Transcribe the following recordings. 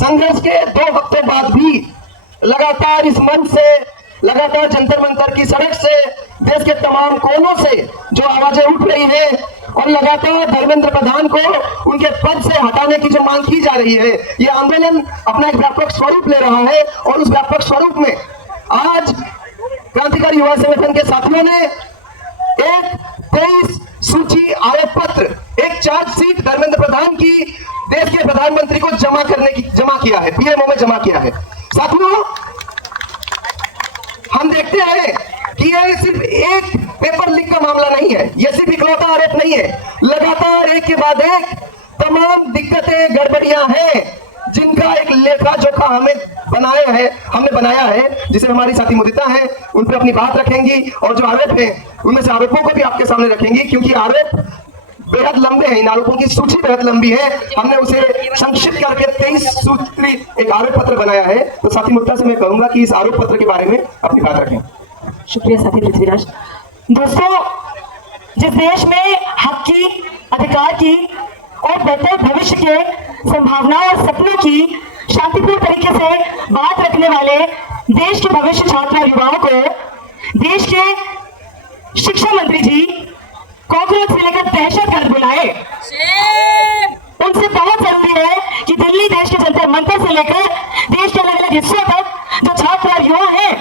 संघर्ष के 2 हफ्ते बाद भी लगातार इस मंच से, लगातार जंतर मंतर की सड़क से, देश के तमाम कोनों से जो आवाजें उठ रही है और लगातार धर्मेंद्र प्रधान को उनके पद से हटाने की जो मांग की जा रही है, ये आंदोलन अपना एक व्यापक स्वरूप ले रहा है। और उस व्यापक स्वरूप में आज क्रांतिकारी युवा संगठन के साथियों ने एक 23 सूची आरोप पत्र, एक चार्जशीट धर्मेंद्र प्रधान की देश के प्रधानमंत्री को जमा किया है, पीएमओ में जमा किया है। साथियों, हम देखते हैं कि यह सिर्फ एक पेपर लीक का मामला नहीं है, यह सिर्फ इकलौता आरोप नहीं है। लगातार एक के बाद एक तमाम दिक्कतें, गड़बड़ियां हैं जिनका एक लेखा जोखा हमने बनाया है, जिसे हमारी साथी मुदिता हैं उन पर अपनी बात रखेंगी और जो आरोप हैं उनमें से आरोपों को भी आपके सामने रखेंगी, क्योंकि आरोप बेहद लंबे हैं, इन आरोपों की सूची बेहद लंबी है। हमने उसे संक्षिप्त करके 23 सूत्री एक आरोप पत्र बनाया है। तो साथी मुद्दा से मैं कहूंगा कि इस आरोप पत्र के बारे में अपनी बात रखें। शुक्रिया साथी पृथ्वीराज। दोस्तों, जिस देश में हक की, अधिकार की और बेहतर भविष्य के संभावनाओं और सपनों की शांतिपूर्ण तरीके से बात रखने वाले देश के भविष्य छात्र और युवाओं को देश के शिक्षा मंत्री जी कॉकरोच से लेकर दहशतगर्द बुलाए, उनसे बहुत जरूरी है कि दिल्ली देश के जंतर मंतर से लेकर देश के अलग अलग हिस्सों तक जो छात्र और युवा हैं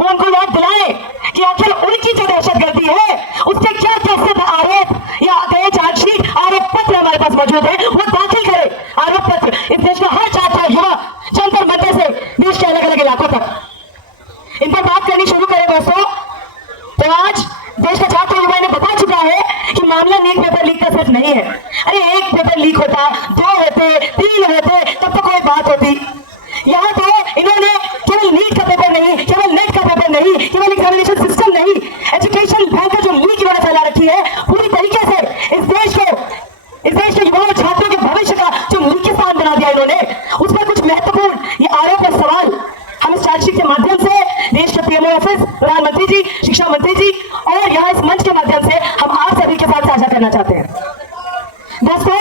उनको याद दिलाए कि आखिर उनकी जो दहशतगर्दी है उससे क्या क्या सिद्ध आरोप या गए चार्जशीट आरोप पत्र हमारे पास मौजूद है, वो दाखिल करे। आरोप पत्र इस देश का हर छात्र और युवा जंतर मंतर से देश के अलग अलग इलाकों तक इन पर बात करनी शुरू करें। दोस्तों, तो आज देश का छात्र युवा ने बता चुका है कि मामला नीट पेपर लीक का सिर्फ नहीं है। अरे एक पेपर लीक होता, 2 होते, 3 होते, तब तो कोई बात होती। यहाँ तो इन्होंने केवल नीट का पेपर नहीं, केवल नेट का पेपर नहीं, केवल एग्जामिनेशन सिस्टम नहीं, एजुकेशन बैंक का जो लीक इन्होंने फैला रखी है, पूरी तरीके से इस देश के युवाओं छात्रों के भविष्य का जो मुख्य स्थान बना दिया इन्होंने, उस पर कुछ महत्वपूर्ण ये आरोप और सवाल हम इस चार्जशीट के माध्यम से देश के पीएमओ ऑफिस, प्रधानमंत्री जी, शिक्षा मंत्री जी और यहाँ इस मंच के माध्यम से हम आप सभी के साथ साझा करना चाहते हैं। दोस्तों,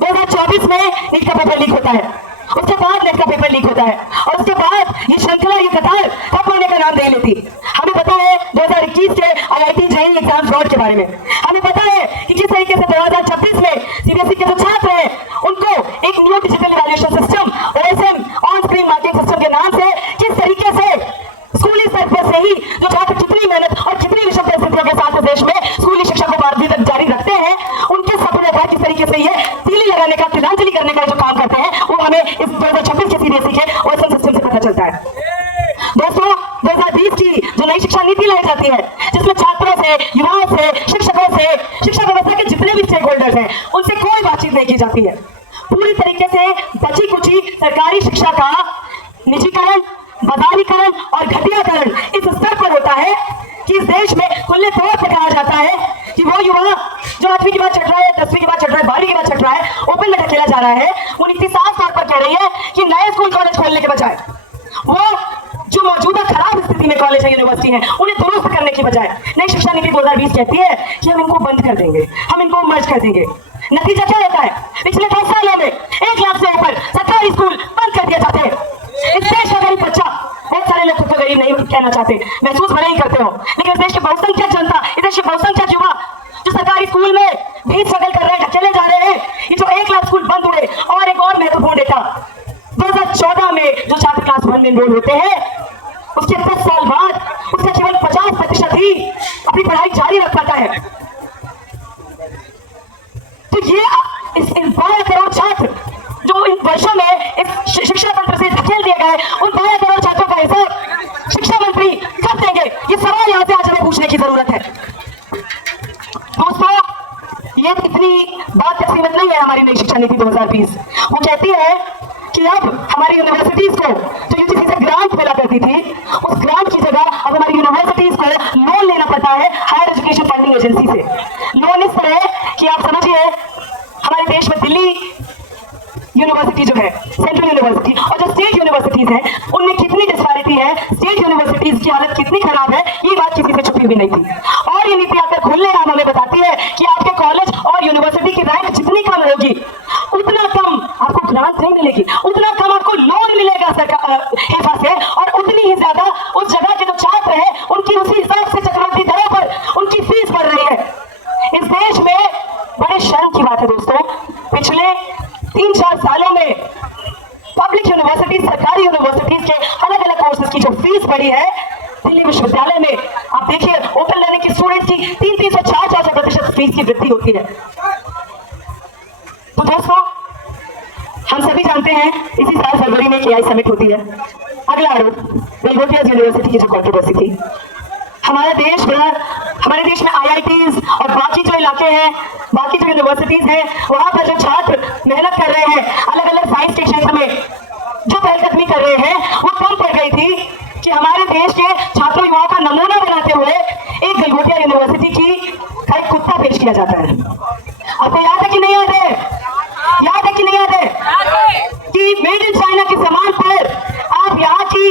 2024 में नीट का पेपर लीक होता है, उसके बाद नेट का पेपर लीक होता है और उसके बाद ये श्रृंखला, ये कतार कब होने का नाम नहीं लेती। हमें पता है 2021 के IIT जेईई एग्जाम फ्रॉड के बारे में, हमें पता है कि किस तरीके से 2026 में सीबीएसई के जो छात्र हैं उनको एक new digital evaluation system OSM, on screen marking system के नाम से किस तरीके से स्कूली स्तर पर से ही जो छात्र कितनी मेहनत और कितनी विषम परिस्थितियों के साथ देश में स्कूली शिक्षा को 12वीं तक जारी रखते हैं, उनके सपने पर किस तरीके से ये तीली लगाने का, तिलांजलि करने का जो काम करते हैं वो हमें इस 2026 के सीबीएसई के OSM सिस्टम से पता चलता है। दोस्तों, 2020 की जो नई शिक्षा नीति लाई जाती है, जिसमें छात्रों से, युवाओं से, शिक्षकों से, शिक्षा व्यवस्था के जितने भी स्टेक होल्डर्स हैं उनसे कोई बातचीत नहीं की जाती है। पूरी तरीके से बची कुची सरकारी शिक्षा का निजीकरण, बाजारीकरण और घटियाकरण इस स्तर पर होता है कि इस देश में खुले तौर पर कहा जाता है कि वो युवा जो 8वीं की बात चढ़ रहा है, 10वीं की बात चढ़ रहा है, 12वीं की बात चढ़ रहा है, ओपन में ढकेला जा रहा है। वो नीति साफ तौर पर कह रही है कि नए स्कूल कॉलेज खोलने के बजाय वो जो मौजूदा खराब स्थिति में कॉलेज है, यूनिवर्सिटी है, उन्हें दुरुस्त करने की बजाय नई शिक्षा नीति 2020 कहती है कि हम इनको बंद कर देंगे, हम इनको मर्ज कर देंगे। नतीजा क्या होता है? पिछले 10 सालों में 1 लाख से ऊपर सरकारी स्कूल बंद कर दिए जाते हैं। इस देश का गरीब बच्चा, बहुत सारे लोग खुद को गरीब नहीं कहना चाहते, महसूस भले ही करते हो, लेकिन इस देश के बहुसंख्यक जनता, इस देश के बहुसंख्यक युवा जो सरकारी स्कूल में भी स्ट्रगल कर रहे हैं, ढकेले जा रहे हैं, ये जो 1 लाख स्कूल बंद हुए। और एक और महत्वपूर्ण डेटा, 2014 में जो छात्र क्लास 1 में एनरोल होते हैं उसके 10 साल बाद उसका केवल 50% ही अपनी पढ़ाई जारी रख पाता है। तो ये इस 12 करोड़ छात्र जो इन वर्षों में इस शिक्षा तंत्र से धकेल दिए गए, उन 12 करोड़ छात्रों का हिसाब शिक्षा मंत्री कब देंगे? ये सवाल यहाँ से आज हमें पूछने की जरूरत है। दोस्तों, ये इतनी बात तक सीमित नहीं है हमारी नई शिक्षा नीति 2020। वो कहती है कि अब हमारी यूनिवर्सिटीज को जो यूजीसी से ग्रांट मिला करती थी, उस ग्रांट की जगह अब हमारी यूनिवर्सिटीज को लोन लेना पड़ता है हायर एजुकेशन फंडिंग एजेंसी से। लोन इस तरह कि आप समझिए हमारे देश में दिल्ली यूनिवर्सिटी जो है, सेंट्रल यूनिवर्सिटी, और जो स्टेट यूनिवर्सिटीज हैं उनमें कितनी डिस्पैरिटी है, स्टेट यूनिवर्सिटीज की हालत कितनी खराब है, ये बात किसी से छुपी हुई नहीं थी। और ये नीति आकर खुले आम हमें बताती है कि आपके कॉलेज और यूनिवर्सिटी की रैंक जितनी कम होगी उतना कम आपको ग्रांट नहीं मिलेगी, उतना कम मिलेगा हिफा से, और उतनी ही ज्यादा उस जगह के जो छात्र हैं उनकी उसी हिसाब से चक्रवृद्धि दरों पर उनकी फीस बढ़ रही है। इस देश में बड़े शर्म की बात है दोस्तों, पिछले 3-4 सालों में पब्लिक यूनिवर्सिटी, सरकारी यूनिवर्सिटीज के अलग अलग कोर्सेज की जो फीस बढ़ी है, दिल्ली विश्वविद्यालय में आप देखिए ओपन लर्निंग के स्टूडेंट्स की 300-400% फीस की वृद्धि होती है। तो दोस्तों, हम सभी जानते हैं इसी साल फरवरी में एआई समिट होती है। अगला आरोप गलगोटिया यूनिवर्सिटी की जो कंट्रोवर्सी थी। हमारे देश में आईआईटीज और बाकी जो इलाके हैं, बाकी जो यूनिवर्सिटीज हैं, वहां पर जो छात्र मेहनत कर रहे हैं, अलग अलग साइंस के क्षेत्र में जो पहलकदमी कर रहे हैं, वो कम पड़ गई थी कि हमारे देश के छात्रों युवाओं का नमूना बनाते हुए एक गलगोटिया यूनिवर्सिटी का एक कुत्ता पेश किया जाता है। आपको याद है कि नहीं याद है? याद है कि नहीं याद है कि मेड इन चाइना के सामान पर आप यहाँ की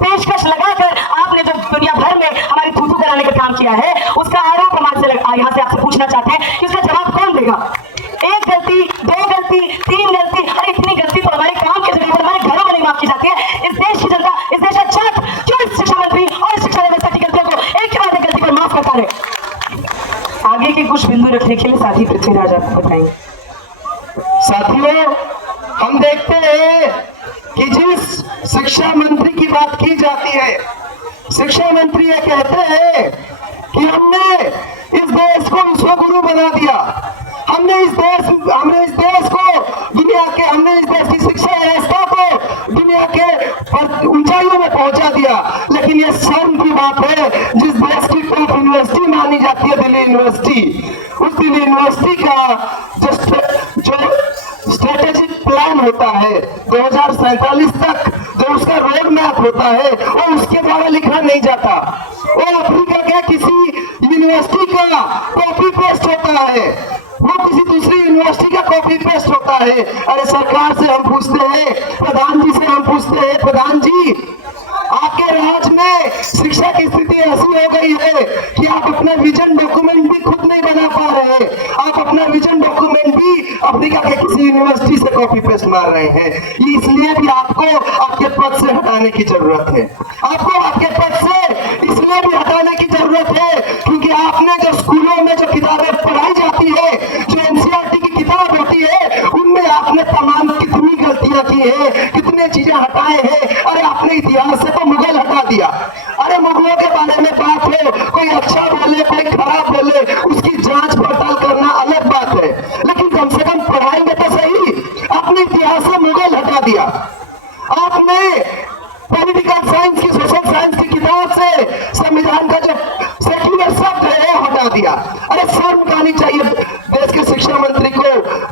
पेशकश लगाकर आपने जो दुनिया भर में हमारी थूथू कराने का काम किया है, उसका आरोप हमारे यहाँ से आपसे पूछना चाहते हैं कि उसका जवाब कौन देगा? 1 गलती, 2 गलती, 3 गलती, अरे इतनी गलती तो हमारे काम के जरिए हमारे घरों में नहीं माफ की जाती है। इस देश की जनता, इस देश का छात्र क्यों इस शिक्षा मंत्री और शिक्षा व्यवस्था की गलतियों को एक के बाद एक गलती पर माफ करता है? आगे के कुछ बिंदु रखने के लिए साथी पृथ्वीराज आपको बताएंगे। साथियों, हम देखते हैं कि जिस शिक्षा मंत्री की बात की जाती है, शिक्षा मंत्री ये कहते हैं कि हमने इस देश को विश्वगुरु बना दिया, हमने इस देश की शिक्षा व्यवस्था को दुनिया के ऊंचाइयों में पहुंचा दिया। लेकिन ये शर्म की बात है, जिस देश की टॉप यूनिवर्सिटी मानी जाती है दिल्ली यूनिवर्सिटी, उस दिल्ली यूनिवर्सिटी का जो स्ट्रेटेजिक प्लान होता है 2047 तक, जो उसका रोड मैप होता है, वो उसके द्वारा लिखा नहीं जाता। वो अफ्रीका के किसी यूनिवर्सिटी का कॉपी पेस्ट होता है, वो किसी दूसरी यूनिवर्सिटी का कॉपी पेस्ट होता है। अरे सरकार से हम पूछते हैं, प्रधान जी से हम पूछते हैं, प्रधान जी आपके राज में शिक्षा की स्थिति ऐसी हो गई है कि आप अपना विजन डॉक्यूमेंट भी खुद नहीं बना पा रहे, आप अपना विजन डॉक्यूमेंट भी अफ्रीका के किसी यूनिवर्सिटी से कॉपी पेस्ट मार रहे हैं। इसलिए भी आपको आपके पद से हटाने की जरूरत है, आपको आपके पद से इसलिए भी हटाने की जरूरत है क्योंकि आपने जो स्कूलों में जो किताबें पढ़ाई जाती है, जो एनसीईआरटी की किताब होती है, उनमें आपने तमाम कितनी गलतियां की है, कितने चीजें हटाए हैं। अरे आपने इतिहास से मुगल हटा दिया। अरे मुगलों के बारे में बात हो, कोई अच्छा बोले कोई खराब बोले, उसकी जांच पड़ताल करना अलग बात है, लेकिन कम से कम पढ़ाई में तो सही। अपने इतिहास से मुगल हटा दिया, आपने पॉलिटिकल साइंस की, सोशल साइंस की किताब से संविधान का जो सेक्युलर शब्द है वो हटा दिया। अरे शर्म आनी चाहिए देश के शिक्षा मंत्री को,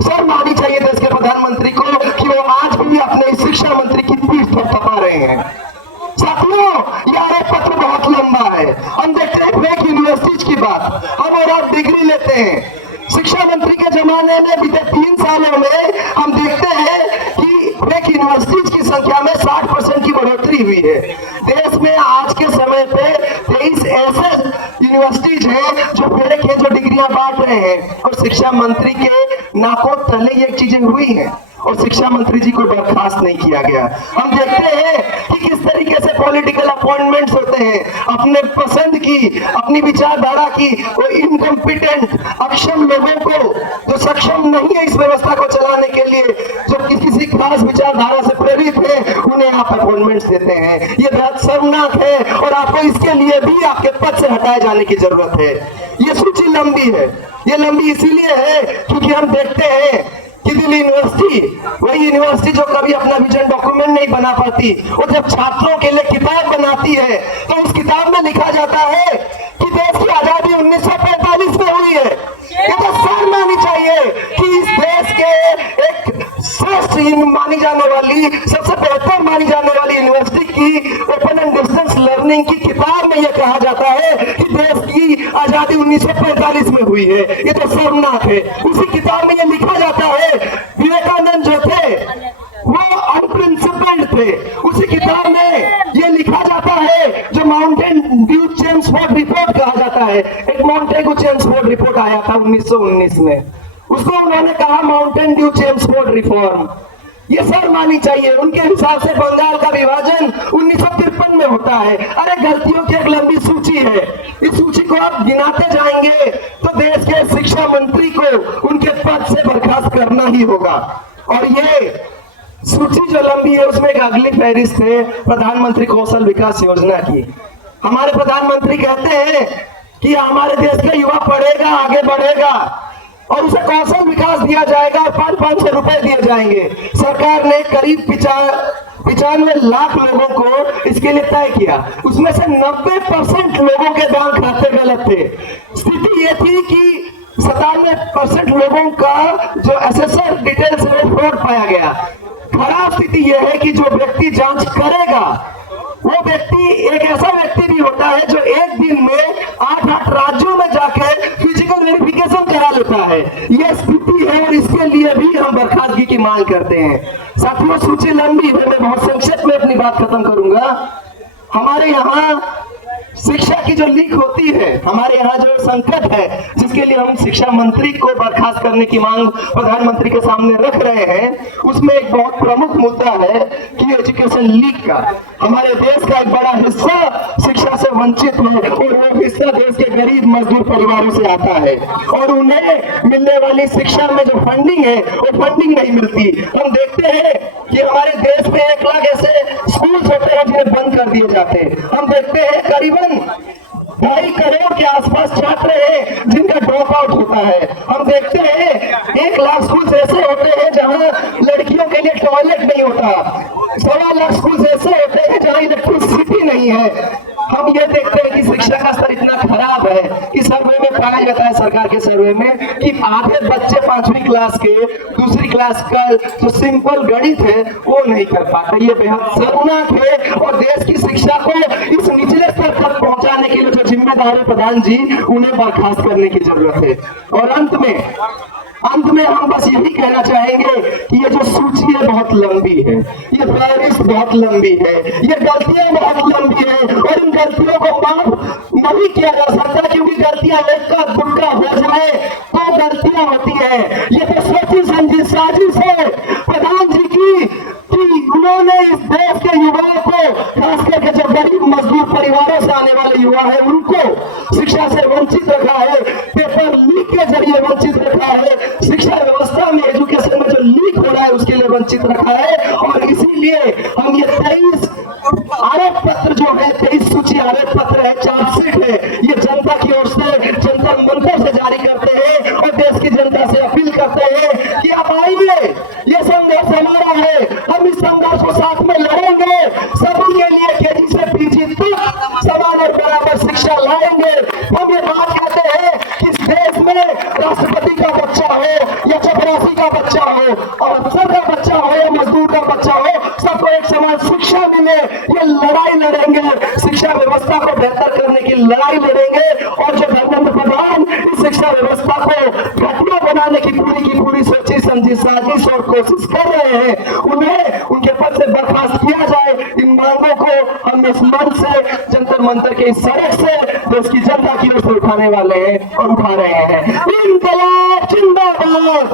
शर्म आनी चाहिए देश के प्रधानमंत्री को कि वो आज भी अपने शिक्षा मंत्री की पीठ पर थपा रहे हैं। साथियों, ये आरोप पत्र बहुत लंबा है। हम देखते हैं फेक यूनिवर्सिटीज की बात, हम और आप डिग्री लेते हैं। शिक्षा मंत्री के जमाने में बीते 3 सालों में हम देखते हैं कि फेक यूनिवर्सिटीज की संख्या में 60% की बढ़ोतरी हुई है। देश में आज के समय पे 23 ऐसे यूनिवर्सिटीज हैं जो फेक है, जो डिग्रियां बांट रहे हैं, और शिक्षा मंत्री के नाकों तले ये चीजें हुई हैं और शिक्षा मंत्री जी को बर्खास्त नहीं किया गया। हम देखते हैं कि किस तरीके से पॉलिटिकल अपॉइंटमेंट्स होते हैं, अपने पसंद की, अपनी विचारधारा की, वो इनकम्पिटेंट अक्षम लोगों को, जो सक्षम नहीं है इस व्यवस्था को चलाने के लिए, जो किसी खास विचारधारा से प्रेरित है, उन्हें आप अपॉइंटमेंट्स देते हैं। ये बहुत शर्मनाक है और आपको इसके लिए भी आपके पद से हटाए जाने की जरूरत है। ये सूची लंबी है, ये लंबी इसीलिए है क्योंकि हम देखते हैं कि दिल्ली यूनिवर्सिटी, वही यूनिवर्सिटी जो कभी अपना विजन डॉक्यूमेंट नहीं बना पाती, वो जब छात्रों के लिए किताब बनाती है तो उस किताब में लिखा जाता है कि देश की आजादी 1945 में हुई है। ये तो शर्म आनी चाहिए कि इस देश के एक श्रेष्ठ मानी जाने वाली, सबसे बेहतर मानी जाने वाली यूनिवर्सिटी की ओपन एंड डिस्टेंस लर्निंग की किताब में यह कहा जाता है कि देश की आजादी 1945 में हुई है। ये तो शर्मनाक है। उसी किताब में यह लिखा जाता है, विवेकानंद जो थे वो अनप्रिंसिपल्ड थे। उसी किताब में यह लिखा जाता है, जो माउंटेन ड्यू चेम्सफोर्ड रिपोर्ट कहा जाता है, एक माउंटेगू चेम्सफोर्ड रिपोर्ट आया था 1919 में, उसको उन्होंने कहा माउंटेन ड्यू चेम्सफोर्ड रिफॉर्म। ये शर्म आनी चाहिए। उनके हिसाब से बंगाल का विभाजन 1953 में होता है। अरे गलतियों की एक लंबी सूची है, इस सूची को आप गिनाते जाएंगे तो देश के शिक्षा मंत्री को उनके पद से बर्खास्त करना ही होगा। और ये सूची जो लंबी है उसमें एक अगली फहरिस्त है प्रधानमंत्री कौशल विकास योजना की। हमारे प्रधानमंत्री कहते हैं कि हमारे देश का युवा पढ़ेगा, आगे बढ़ेगा और उसे कौशल विकास दिया जाएगा और 500 रुपए दिए जाएंगे। सरकार ने करीब 95 लाख लोगों को इसके लिए तय किया। उसमें से 90% लोगों के बैंक खाते गलत थे। स्थिति ये थी कि 97% लोगों का जो एसएसआर डिटेल्स में फ्रॉड पाया गया। खराब स्थिति यह है कि जो व्यक्ति जांच करेगा वो व्यक्ति एक ऐसा व्यक्ति भी होता है जो एक दिन में 8 राज्यों में जाकर फिजिकल वेरिफिकेशन करा लेता है। यह स्थिति है और इसके लिए भी हम बर्खास्तगी की मांग करते हैं। साथियों, सूची लंबी है, मैं बहुत संक्षेप में अपनी बात खत्म करूंगा। हमारे यहाँ शिक्षा की जो लीक होती है, हमारे यहाँ जो संकट है जिसके लिए हम शिक्षा मंत्री को बर्खास्त करने की मांग प्रधानमंत्री के सामने रख रहे हैं, उसमें एक बहुत प्रमुख मुद्दा है कि एजुकेशन लीक का। हमारे देश का एक बड़ा हिस्सा शिक्षा से वंचित है और वो हिस्सा देश के गरीब मजदूर परिवारों से आता है और उन्हें मिलने वाली शिक्षा में जो फंडिंग है वो फंडिंग नहीं मिलती। हम देखते हैं कि हमारे देश में 1 लाख ऐसे स्कूल होते हैं जिन्हें बंद कर दिए जाते हैं। हम देखते हैं करीबन 2.5 करोड़ के आसपास छात्र हैं जिनका ड्रॉप आउट होता है। हम देखते हैं 1 लाख स्कूल ऐसे होते हैं जहां लड़कियों के लिए टॉयलेट नहीं होता। 1.25 लाख स्कूल ऐसे होते हैं जहां इलेक्ट्रिसिटी नहीं है। हम ये देखते हैं कि शिक्षा का स्तर इतना खराब है कि सर्वे में पाया जाता है, सरकार के सर्वे में, कि आधे बच्चे 5वीं क्लास के दूसरी क्लास का जो सिंपल गणित है वो नहीं कर पाते। ये बेहद शर्मनाक है और देश की शिक्षा को इस निचले स्तर तक पहुंचाने के लिए जो जिम्मेदार है प्रधान जी, उन्हें बर्खास्त करने की जरूरत है। और अंत में हम बस यही कहना चाहेंगे कि ये जो सूची है बहुत लंबी है, ये फहरिस्त बहुत लंबी है, ये गलतियां बहुत लंबी है और इन गलतियों को माफ नहीं किया जा सकता, क्योंकि गलतियां इक्का दुक्का हो जाए तो गलतियां होती है। ये तो सोची समझी साजिश है प्रधान जी की कि उन्होंने इस देश के युवाओं को, खास करके जो गरीब मजदूर परिवारों से आने वाले युवा है, उनको शिक्षा से वंचित रखा है, पेपर लीक के जरिए वंचित रखा है, शिक्षा व्यवस्था में एजुकेशन में जो लीक हो रहा है उसके लिए वंचित रखा है। और इसीलिए हम ये 23 आरोप पत्र जो है, 23 सूची आरोप पत्र है, चार्जशीट है, ये जनता की ओर से, जंतर मंतर से जारी करते हैं और देश की जनता से अपील करते हैं कि आप आइए, ये संघर्ष हमारा है, हम इस संघर्ष को साथ में लड़ेंगे, सभी के लिए केजी से पीजी तक समान और बराबर शिक्षा लाएंगे। हम ये बात कहते हैं कि इस देश में राष्ट्रपति का बच्चा हो या चपरासी का बच्चा हो और अफसर का बच्चा हो या मजदूर का बच्चा हो, सबको एक समान शिक्षा मिले। ये लड़ाई लड़ेंगे, शिक्षा व्यवस्था को बेहतर करने की लड़ाई लड़ेंगे। और जो धर्मेंद्र प्रधान इस शिक्षा व्यवस्था को घटिया बनाने की पूरी सोची समझी साजिश और कोशिश कर रहे हैं, उन्हें उनके पद से बर्खास्त किया जाए। इन मांगों को हम इस मंच से, जंतर मंतर के इस सड़क से देश की जनता की ओर से उठाने वाले हैं और उठा रहे हैं। इंकलाब जिंदाबाद,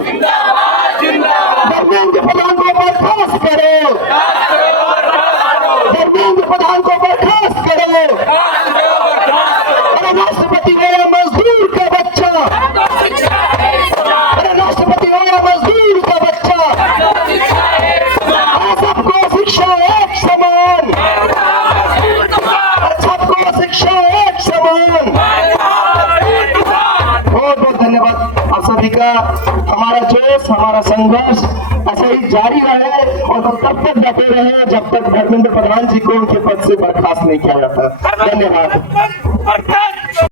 धर्मेंद्र प्रधान को बर्खास्त करो, धर्मेंद्र प्रधान को बर्खास्त करो। अरे राष्ट्रपति गया मजदूर का बच्चा, अरे राष्ट्रपति गया मजदूर का बच्चा, सबको शिक्षा एक समान, सबको शिक्षा एक समान। बहुत बहुत धन्यवाद आप सभी का। हमारा जोश, हमारा संघर्ष ऐसे ही जारी रहे और तब तक डटे रहे जब तक धर्मेंद्र प्रधान जी को उनके पद से बर्खास्त नहीं किया जाता। धन्यवाद।